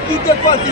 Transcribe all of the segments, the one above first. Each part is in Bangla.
কি দেখবা কি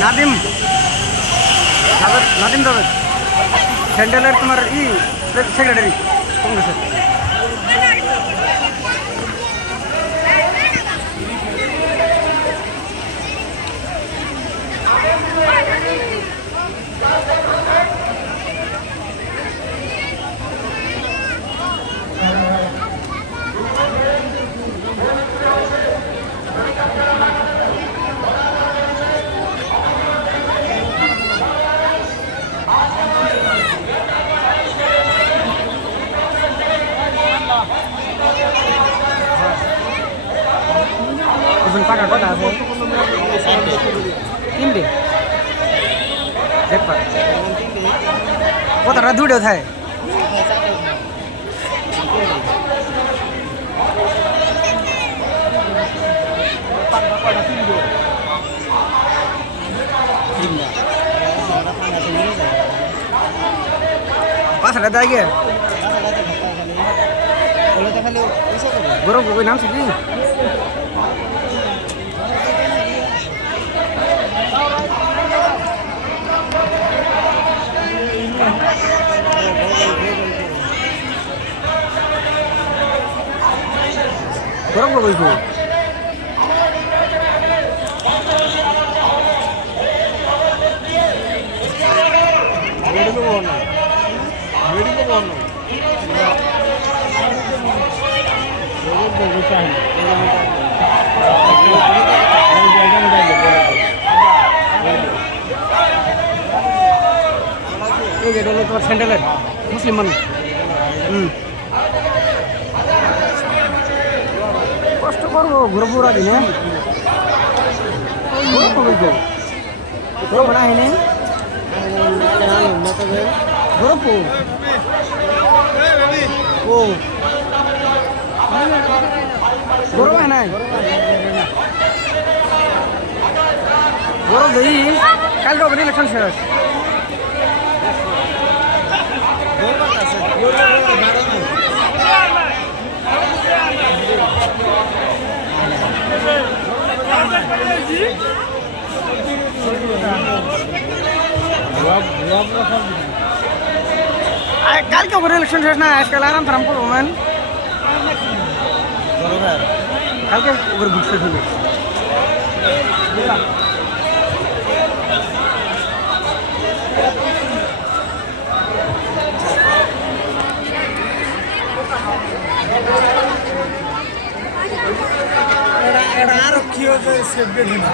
নাদিম নাদিম যাবে সেন্ট্রালের তোমার সেক্রেটারি কংগ্রেসের। পাকা কথা আছে তিনটে দেখবা কথাটা দুটো থাকে পাঁচটা দেয় গিয়ে গরম কই নাম শিখলি গরম কই কইছো মেডিকো বর্ণ এই যে হলো তোমার সেন্ট্রালের মুসলিম মানুষ কষ্ট করবো ঘুরবো রাজি না ঘুরবো ঘুরবো না হয়নি ঘুরবো ও গরম হয় নাই গরম দিই কালকে হবে ইলেকশন শেষ কালকে ওপরে ইলেকশন শেষ না আজকাল আরাম ফারাম করবো ম্যান কালকে ওপরে বুঝতে হবে এটা আরক্ষী হচ্ছে সেফ গেট না